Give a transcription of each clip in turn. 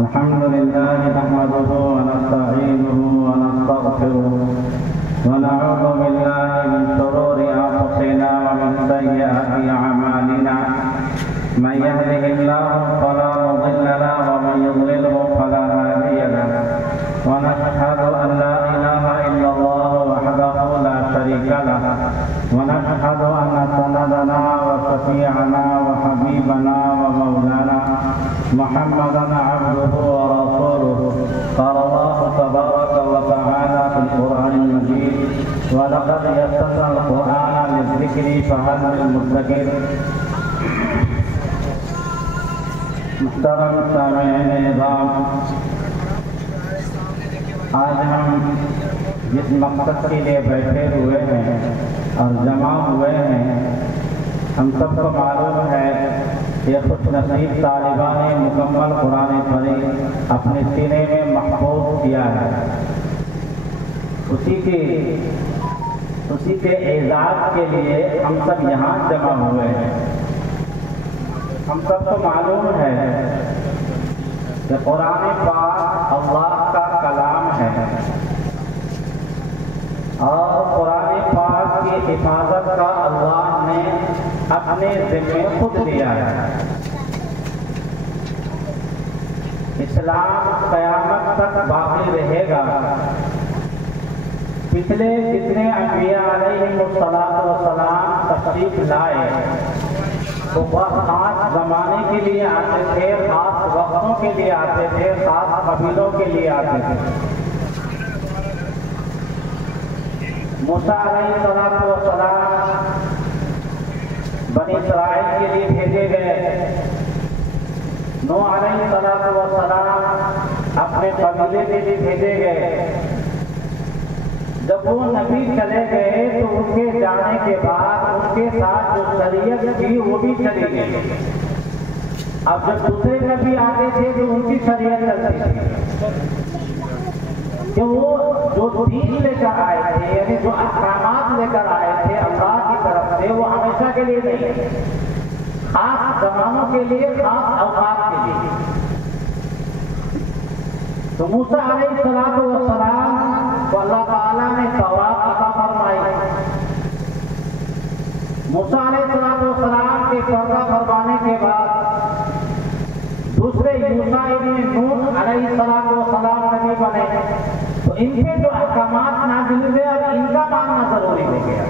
الحمد لله نحمده ونستعينه ونستغفره ونعوذ بالله من شرور أنفسنا ومن سيئات أعمالنا من يهده الله فلا مضل له ومن يضلله فلا هادي له ونشهد أن لا إله إلا الله وحده لا شريك له ونشهد أن سندنا وشفيعنا وحبيبنا ومولانا محمدا عبده ورسوله. قال الله تبارك وتعالى في القرآن المجيد ولقد يسرنا القرآن للذكر فهل من مدكر. محترم سامعین نظام، آج ہم جس مقصد کے لیے بیٹھے ہوئے ہیں اور جمع ہوئے ہیں، ہم سب کو معلوم ہے کہ خوش نصیب طالبان مکمل قرآن مجید اپنے سینے میں محفوظ کیا ہے. اسی کے اعزاز کے لیے ہم سب یہاں جمع ہوئے ہیں. ہم سب کو معلوم ہے کہ قرآن پاک اللہ کا کلام ہے اور قرآن پاک کی حفاظت کا اللہ نے اپنے ذمے خود لیا ہے. اسلام قیامت تک باقی رہے گا. پچھلے جتنے انبیاء علیہم السلام تشریف لائے تو وہ خاص زمانے کے لیے آتے تھے، خاص وقتوں کے لیے آتے تھے، خاص قبیلوں کے لیے آتے تھے. موسیٰ علیہ السلام بنی اسرائیل کے لیے بھیجے گئے. نوح علیہ السلام اپنے قبیلے کے لیے بھیجے گئے. جب وہ نبی چلے گئے تو ان کے جانے کے بعد ان کے ساتھ جو شریعت تھی وہ بھی چلی گئی. اب جب دوسرے نبی آتے تھے تو ان کی شریعت چلتی تھی کہ وہ جو دین لے کر آئے تھے، یعنی جو احکامات لے کر آئے تھے اللہ کی طرف سے، وہ ہمیشہ کے لیے نہیں، خاص زمانوں کے لیے، خاص اوقات کے لیے. تو موسیٰ علیہ السلام کو اللہ تعالیٰ نے تورات عطا فرمائی. موسیٰ علیہ السلام کے پردہ فرمانے کے بعد دوسرے یوشع ابن نون علیہ السلام نبی بنے تو ان کے جو احکامات نازل ہوئے اور ان کا ماننا ضروری ہو گیا.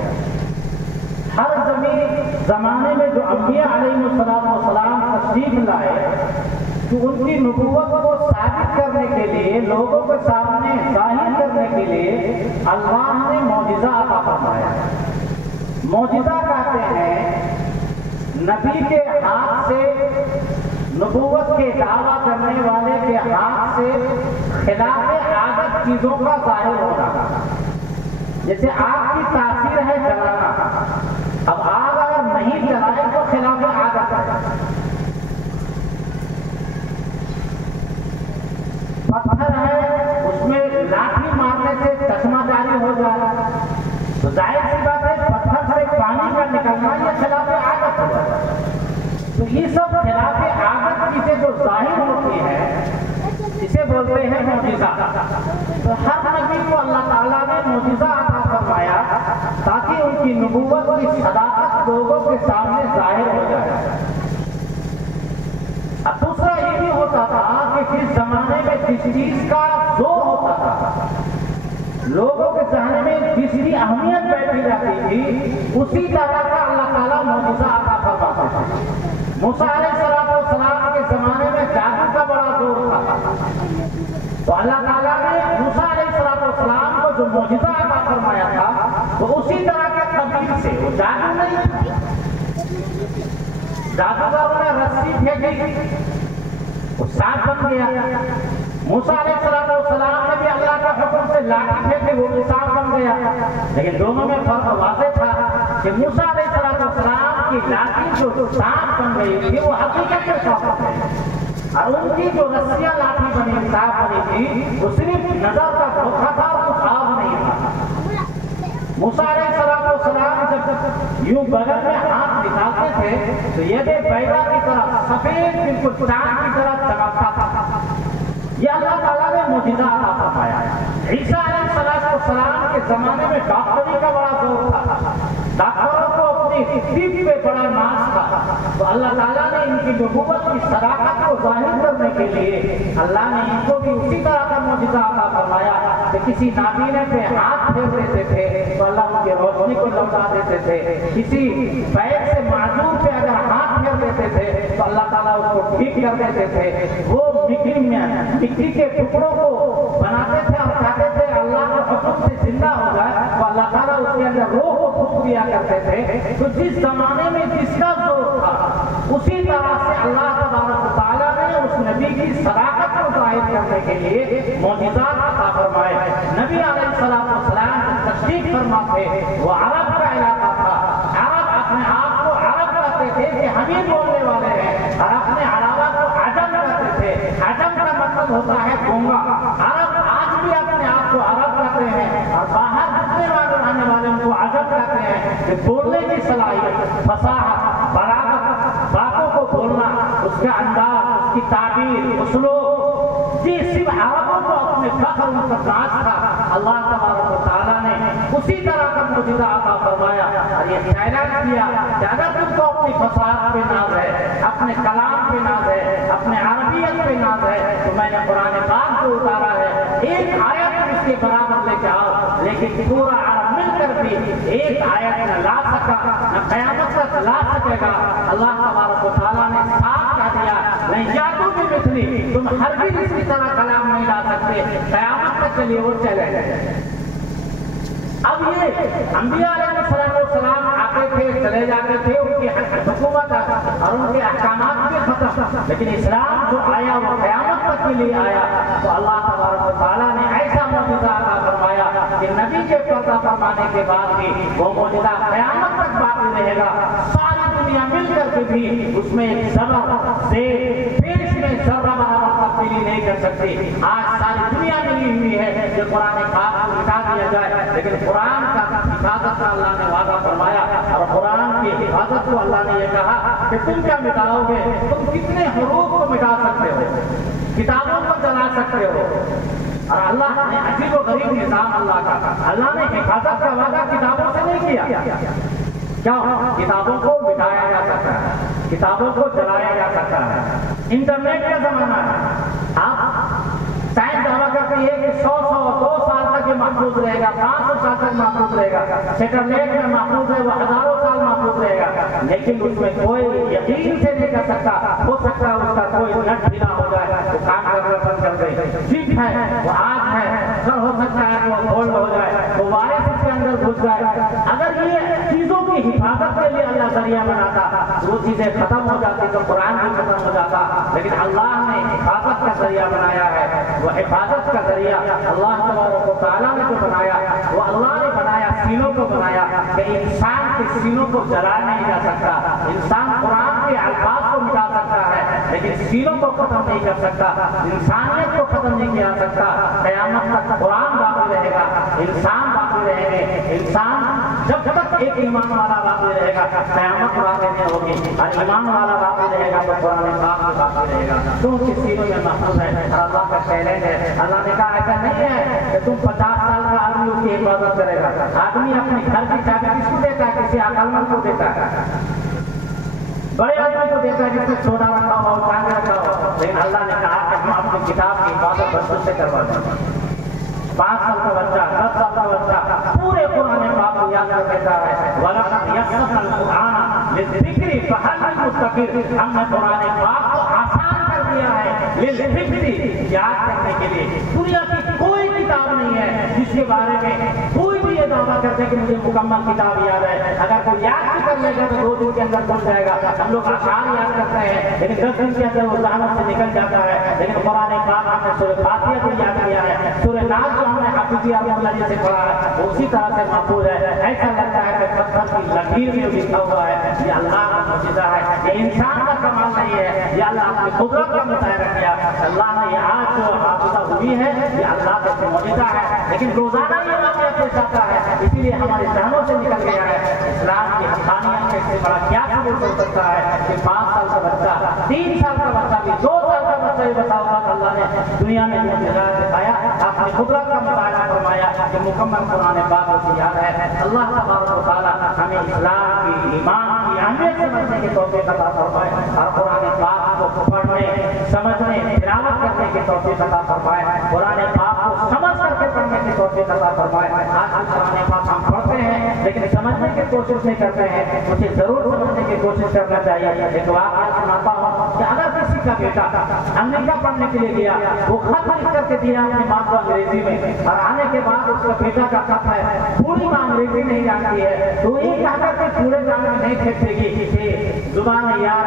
ہر زمانے میں جو انبیاء علیہ السلام تشریف لائے تو ان کی نبوت کو ثابت کرنے کے لیے، لوگوں کے سامنے ظاہر کرنے کے لیے اللہ نے معجزہ عطا فرمایا. معجزہ کہتے ہیں نبی کے ہاتھ سے، نبوت کے دعویٰ کرنے والے کے ہاتھ سے خلاف عادت چیزوں کا ظاہر ہونا. جیسے آگ کی تاثیر ہے جلانا، اب آگ اگر نہیں جلائے تو خلاف عادت ہے. پتھر ہے، اس میں لاٹھی مارنے سے چشمہ جاری ہو جائے تو ظاہر سی بات ہے پتھر سے پانی کا نکلنا یہ خلاف عادت ہوگا. تو یہ سب خلاف عادت چیزیں جو ظاہر ہوتی ہے اسے بولتے ہیں معجزہ. تو ہر نبی کو اللہ تعالیٰ نے معجزہ عطا فرمایا تاکہ ان کی نبوت کی صداقت لوگوں کے سامنے ظاہر ہو جائے. اب دوسرا یہ بھی ہوتا تھا کہ جس زمانے میں جس چیز کا زور ہوتا تھا، لوگوں کے ذہن میں جس کی اہمیت بیٹھی جاتی تھی، اسی طرح کا اللہ تعالیٰ معجزہ عطا فرماتا تھا. موسیٰ علیہ السلام کے زمانے میں جادو کا بڑا زور تھا تو اللہ تعالیٰ نے موسیٰ علیہ السلام کو جو معجزہ عطا فرمایا تھا تو اسی طرح کے تبدیل سے، وہ جادو نہیں، جادوگروں نے رسی پھینکی وہ سانپ بن گیا. موسیٰ علیہ السلام نے بھی اللہ کا حکم سے لاٹھی پھینکی وہ بھی سانپ بن گیا. لیکن دونوں میں فرق واضح تھا کہ موسیٰ علیہ السلام کی لاٹھی جو سانپ بن گئی تھی وہ حقیقت میں سانپ ہے، اور ان کی جو رسیاں لاٹھی بنی سانپ بنی تھی وہ صرف نظر کا دھوکہ تھا، وہ خواب نہیں تھا. موسیٰ علیہ السلام جب یوں بغل میں ہاتھ نکالتے تھے تو یہ بیضا کی طرح سفید بالکل چاند کی طرح چمکتا تھا. معجزہ عطا فرمایا۔ عیسیٰ علیہ السلام کے زمانے میں ڈاکٹری کا بڑا زور تھا، ڈاکٹروں کو اپنی طب پہ بڑا ناز تھا، تو اللہ تعالیٰ نے ان کی نبوت کی صداقت کو ظاہر کرنے کے لیے اللہ نے ان کو بھی اسی طرح کا معجزہ عطا فرمایا کہ کسی نابینے پہ ہاتھ پھیر دیتے تھے تو اللہ ان کی روشنی کو لوٹا دیتے تھے، کسی بیگ سے معذور پہ اگر ہاتھ پھیر دیتے تھے تو اللہ تعالیٰ اس کو ٹھیک کر دیتے تھے، وہ مٹی کے ٹکڑوں کو بناتے تھے اور چاہتے تھے اللہ کے حکم سے زندہ ہو جائے تو اللہ تعالیٰ اس کے اندر روح کو پھونک دیا کرتے تھے۔ تو جس زمانے میں جس کا زور تھا اسی طرح سے اللہ تبارک و تعالیٰ نے اس نبی کی صداقت کو ظاہر کرنے کے لیے معجزات عطا فرمائے۔ نبی علیہ السلام تصدیق فرماتے وہ عرب کا علاقہ تھا، عرب اپنے آپ کو عرب کہتے تھے کہ ہم ہی بولنے والے ہیں، اور اپنے علاوہ کو عجم کہتے تھے، عجم کا مطلب ہوتا ہے گونگا۔ عرب آج بھی اپنے آپ کو عرب کہتے ہیں اور باہر جتنے والے رہنے والے ان کو عجم کہتے ہیں کہ بولنے کی صلاحیت، فصاحت، بلاغت، باتوں کو بولنا، اس کا انداز، اس کی تعبیر، اسلوب، جی صرف عربوں کو اپنے فخر ان کا ناز تھا۔ اللہ تبارک و تعالیٰ نے اسی طرح کا معجزہ عطا فرمایا اور یہ اعلان کیا کہ اگر تم کو اپنی فصاحت پہ ناز ہے، اپنے کلام پہ ناز ہے، اپنے عربیت پہ ناز ہے تو میں نے قرآن پاک کو اتارا ہے، ایک آیت اس کے برابر لے کے آؤ، لیکن پورا عرب مل کر بھی ایک آیت نہ لا سکا، نہ قیامت تک لا سکے گا۔ اللہ تبارک و تعالیٰ نے صاف کہہ دیا نہیں یاتو بھی مثلی، تم ہرگز اس کی طرح کلام نہیں لا سکتے، قیامت تک کے لیے وہ چلے گئے۔ اب یہ انبیاء علیہ السلام آتے تھے چلے جاتے تھے، ان کی حکومت اور ان کے احکامات بھی ختم، لیکن اسلام جو آیا وہ قیامت تک کے لیے آیا۔ تو اللہ تبارک و تعالیٰ نے ایسا معجزہ عطا فرمایا کہ نبی کے پردہ فرمانے کے بعد بھی وہ معجزہ قیامت تک باقی رہے گا۔ ساری دنیا مل کر کے بھی اس میں ایک ذرہ زیر پیش میں ذرہ برابر تبدیلی نہیں کر سکتی۔ آج ساری دنیا ملی ہوئی ہے کہ قرآن پاک کو مٹا دیا جائے، لیکن قرآن کا حفاظت کا اللہ نے وعدہ فرمایا، اور قرآن کی حفاظت کو اللہ نے یہ کہا کہ تم کیا مٹاؤ گے، تم کتنے حروف کو مٹا سکتے ہو، کتابوں کو جلا سکتے ہو۔ اور اللہ نے عجیب و غریب نظام اللہ کا، اللہ نے حفاظت کا وعدہ کتابوں سے نہیں کیا۔ کیا کتابوں کو مٹایا جا سکتا ہے، کتابوں کو جلایا جا سکتا ہے۔ انٹرنیٹ کا زمانہ ہے، آپ سائنس دعویٰ کرتی ہے کہ 100 سال تک یہ محفوظ رہے گا، 500 سال تک محفوظ رہے گا، سیٹلائٹ میں محفوظ ہے وہ ہزاروں سال محفوظ رہے گا، لیکن اس میں کوئی یقین سے نہیں کر سکتا، ہو سکتا ہے اس کا کوئی نٹ ڈھیلا ہو جائے تو کام کرنا بند کر دے، چپ ہے وہ آگ ہے، سر ہو سکتا ہے وہ کھولڈ ہو جائے، وہ وائرس اس کے اندر گھس جائے۔ اگر یہ چیزوں کی حفاظت کے لیے اللہ ذریعہ بناتا وہ چیزیں ختم ہو جاتی تو قرآن بھی ختم ہو جاتا، لیکن اللہ نے حفاظت کا ذریعہ بنایا ہے۔ وہ حفاظت کا ذریعہ اللہ تبارک و تعالیٰ نے جو بنایا وہ اللہ نے بنایا، سینوں کو بنایا کہ انسان کے سینوں کو جلا نہیں جا سکتا۔ انسان قرآن کے الفاظ کو مٹا سکتا ہے لیکن سینوں کو ختم نہیں کر سکتا، انسانیت کو ختم نہیں کیا سکتا۔ قیامت تک قرآن باقی رہے گا، انسان باقی رہے گے، انسان جب تک ایک ایمان والا باقی رہے گا قیامت واقع نہیں ہوگی، اور ایمان والا باقی رہے گا تو قرآن پاک بھی باقی رہے گا۔ تو اس سینوں میں محفوظ ہے اور اللہ کا چیلنج ہے۔ اللہ نے کہا ایسا نہیں ہے کہ تم 50 سال کا آدمی اس کی حفاظت کرے گا۔ آدمی اپنے گھر کی چابی کس کو دیتا ہے؟ کسی عقل مند کو دیتا ہے، بڑے آدمی کو دیتا ہے جس میں سونا رکھا ہو، چاندی رکھا ہو، لیکن اللہ نے کہا کہ ہم اپنی کتاب کی حفاظت بچوں سے کروا دیں گے۔ 5 سال کا بچہ، 10 سال کا بچہ پورے قرآن پاک کو یاد کر دیتا ہے۔ وَلَقَدْ يَسَّرْنَا الْقُرْآنَ لِلذِّكْرِ فَهَلْ مِن مُّدَّكِرٍ، ہم نے قرآن پاک کو آسان کر دیا ہے لِلذِّكْرِ، یاد کرنے کے لیے۔ دنیا کی کوئی کتاب نہیں ہے جس کے بارے میں کوئی بھی یہ دعویٰ کرتے کہ مجھے مکمل کتاب یاد ہے۔ اگر کوئی یاد بھی کر لے گا تو 2 دن کے اندر بن جائے گا۔ ہم لوگ اشعار یاد کرتے ہیں لیکن 10 دن کے اندر وہ ذہن سے نکل جاتا ہے، لیکن قرآن پاک ہم نے سورہ فاتحہ کو یاد کیا ہے، سورہ ناس جو ہم نے حافظ اللہ جی سے پڑھا ہے اسی طرح سے محفوظ ہے۔ ایسا لگتا ہے کہ پتھر کی لکیر میں لکھا ہوا ہے، یہ اللہ کا معجزہ ہے، یہ انسان کا کمال نہیں فرمائی ہے، یہ اللہ اپنی قدرت کا مظاہرہ کیا۔ اللہ نے یہ آج جو حادثہ ہوئی ہے یہ اللہ کا معجزہ ہے، لیکن روزانہ یہ واقعہ پیش آتا ہے، اسی لیے ہمارے ذہنوں سے نکل گیا ہے۔ اسلام کی حقانیت سے اس سے بڑا کیا ثبوت ہو سکتا ہے کہ 5 سال کا بچہ، 3 سال کا بچہ بھی، 2 سال کا بچہ بھی بتاؤ گا کہ اللہ نے دنیا میں معجزات دکھایا، اپنی قدرت کا مظاہرہ فرمایا کہ مکمل قرآن پاک کو یاد ہے۔ اللہ تبارک و تعالیٰ ہمیں اسلام کی، ایمان کی اہمیت سمجھنے کی توفیق عطا فرمائے اور قرآن پاک کو پڑھنے، سمجھنے، تلاوت کرنے کی توفیق عطا فرمائے، قرآن پاک کو سمجھ کر کے پڑھنے کی توفیق عطا فرمائے۔ آج قرآن پاک ہم پڑھتے ہیں لیکن سمجھنے کی کوشش نہیں کرتے ہیں، اسے ضرور سمجھنے کی کوشش کرنا چاہیے۔ ایک واقعہ سناتا ہوں کہ اگر کسی کا بیٹا امریکہ پڑھنے کے لیے گیا، وہ خط لکھ کر کے دیا اپنی ماں کو انگریزی میں، اور آنے کے بعد اس کا بیٹا کا خط ہے، پوری ماں انگریزی نہیں جانتی ہے، تو یہ کہہ کر کے پورے گاؤں میں نہیں پھینکے گی کہ زبان یار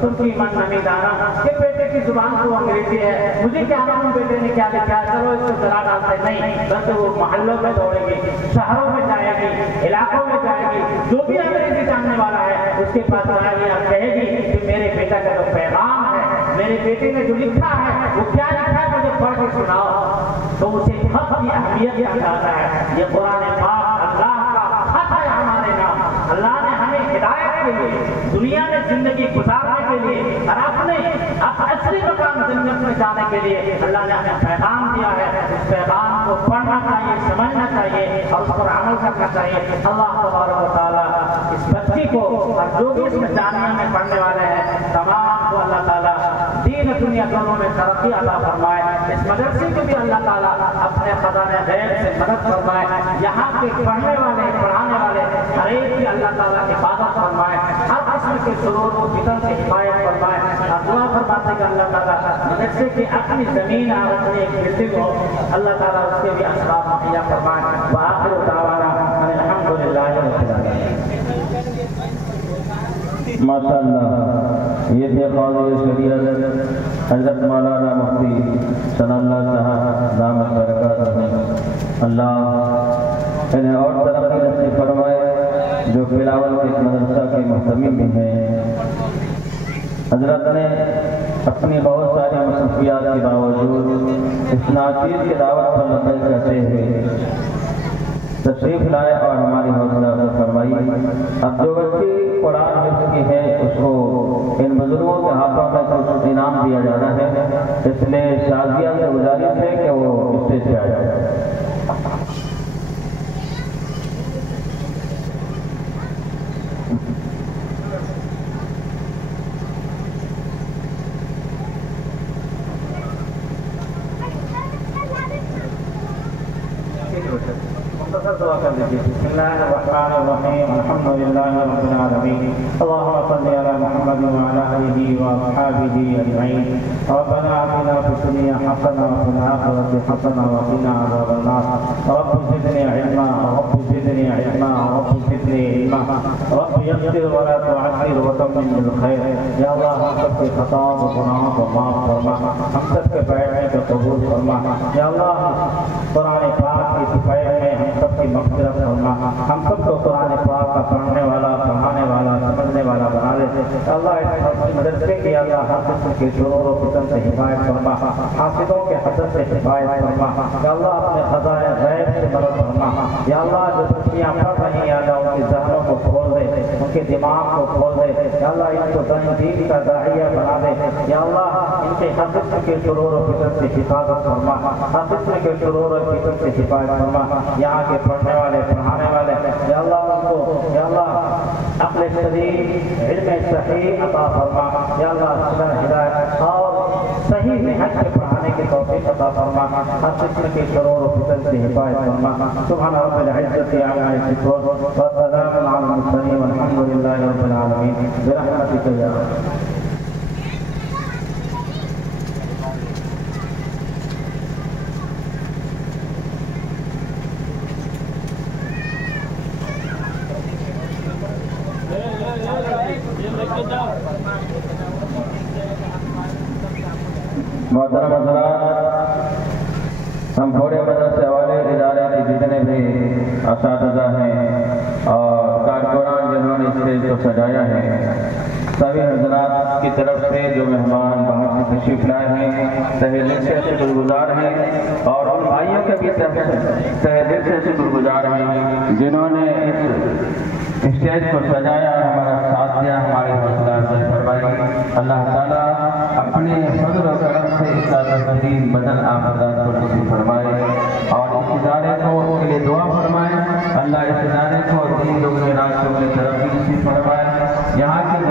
ترکی من نمی دانا، کہ بیٹے کی زبان تو انگریزی ہے، مجھے کیا معلوم بیٹے نے کیا لکھا ہے، چلو اس کو جلا ڈالتے نہیں، بلکہ وہ محلوں میں دوڑے گی، شہروں میں جائے گی، علاقوں میں جائے گی، جو بھی انگریزی جاننے والا ہے اس کے پاس جائے گی اور کہے گی کہ میرے بیٹا کا جو پیغام ہے، میرے بیٹے نے جو لکھا ہے وہ کیا لکھا ہے مجھے پڑھ کے سناؤ، تو اسے حق کی اہمیت یاد آتا ہے۔ یہ قرآن پاک اللہ کا حق ہے ہمارے نام، اللہ نے ہمیں ہدایت کے لیے، دنیا میں زندگی گزارنے کے لیے اور اپنے اصلی مقام جنت میں جانے کے لیے اللہ نے ہمیں پیغام دیا ہے۔ اس پیغام کو پڑھنا چاہیے، سمجھنا چاہیے اور اس پر عمل کرنا چاہیے۔ اللہ تبارک و تعالیٰ اس بچی کو اور جو بھی اس میں جامعہ میں پڑھنے والے ہیں تمام کو اللہ تعالیٰ دین دنیا دونوں میں ترقی عطا فرمائے۔ اس مدرسے کو بھی اللہ تعالیٰ اپنے خزانہ غیب سے مدد فرمائے، یہاں کے پڑھنے والے، پڑھانے والے ہر ایک کی اللہ تعالیٰ حفاظت فرمائے، ہر قسم کے شرور و فتن سے حفاظت فرمائے۔ اور دعا فرماتے کہ اللہ تعالیٰ مدرسے کی اپنی زمین اور اپنی ایک بلڈنگ ہو، اللہ تعالیٰ اس کے بھی اسباب مہیا فرمائے۔ وآخر دعوانا الحمدللہ رب العالمین۔ ماشاءاللہ، یہ تھے قاضی شریعت حضرت مولانا مفتی ثناء اللہ صاحب دامت برکاتہ۔ اللہ انہیں اور ترقی نصیب فرمائے، جو بلاول کے مدرسہ کے محتمی بھی ہیں۔ حضرت نے اپنی بہت ساری مصروفیات کے باوجود اس ناچیز کی دعوت پر لبیک کہتے ہوئے تشریف لائے اور ہماری حوصلہ افزائی فرمائی۔ اب جو بچی قرآن حفظ کی ہے اس کو ان بزرگوں کے ہاتھوں میں کچھ انعام دیا جانا ہے، اس لیے شازیہ سے گزارش ہے کہ وہ اسٹیج پہ آ جائے۔ بسم اللہ الرحمن الرحیم، الحمدللہ رب العالمین، اللہم صلی علی محمد وعلی آلہ واصحابہ اجمعین، ربنا آتنا فی الدنیا حسنہ وفی الآخرۃ حسنہ وقنا عذاب النار، رب زدنی علما، رب زدنی علما، رب زدنی علما، رب یسر ولا تعسر وتمم بالخیر۔ یا اللہ ہم سب کے خطا و گناہوں کو معاف فرما، ہم سب کے بیٹھنے کو قبول فرما۔ یا اللہ قرآن پاک کی صفائی میں ہم سب کی مغفرت فرما، ہم سب کو قرآن پاک کا پڑھنے والا، پڑھانے والا، سمجھنے والا بنا دے۔ اللہ اس مدرسے کی اللہ ہر قسم کے شرور و فتن سے حفاظت فرما، حاسدوں کے حسد سے حفاظت فرما۔ یا اللہ اپنے خزائن غیب سے مدد فرما۔ یا اللہ جو بچیاں پڑھ رہی ہیں اللہ ان کے ذہنوں کو کھول دے، ان کے دماغ کو کھول دے۔ یا اللہ ان کو دین کا داعیہ بنا دے۔ یا اللہ ان کے ہر قسم کے شرور و فتن سے حفاظت فرما، ہر قسم کے شرور و فتن سے حفاظت فرما۔ یہاں کے پڑھنے والے، پڑھانے والے یا اللہ ان کو یا اللہ عقل سلیم، علم صحیح عطا فرما۔ یا اللہ صلح ہدایت اور صحیح نہج سے پڑھانے کی توفیق عطا فرما، ہر قسم کے شرور و فتن سے حفاظت فرما۔ سبحان رب العزت عما یصفون وسلام علی المرسلین والحمد للہ رب العالمین برحمتک یا رب۔ محترم حضرات، ہم بھوڑے مدرسے والے ادارے کے جتنے بھی اساتذہ ہیں اور کارکنان جنہوں نے اسٹیج کو سجایا ہے، سبھی حضرات کی طرف سے جو مہمان باہر سے تشریف لائے ہیں تہہ دل سے شکر گزار ہیں، اور ان بھائیوں کے بھی طرف سے تہہ دل سے شکر گزار ہیں جنہوں نے اس اسٹیج کو سجایا اور ہمارا ساتھ دیا، ہماری حوصلہ افزائی فرمائی۔ اللہ تعالیٰ اپنے فضل و کرم سے اس کا بہترین بدل آپ حضرات کو نصیب فرمائے، اور اس ادارے کو اس کے لیے دعا فرمائے۔ اللہ اس ادارے کو دین لوگوں کے راستے میں ترقی نصیب فرمائے، یہاں کی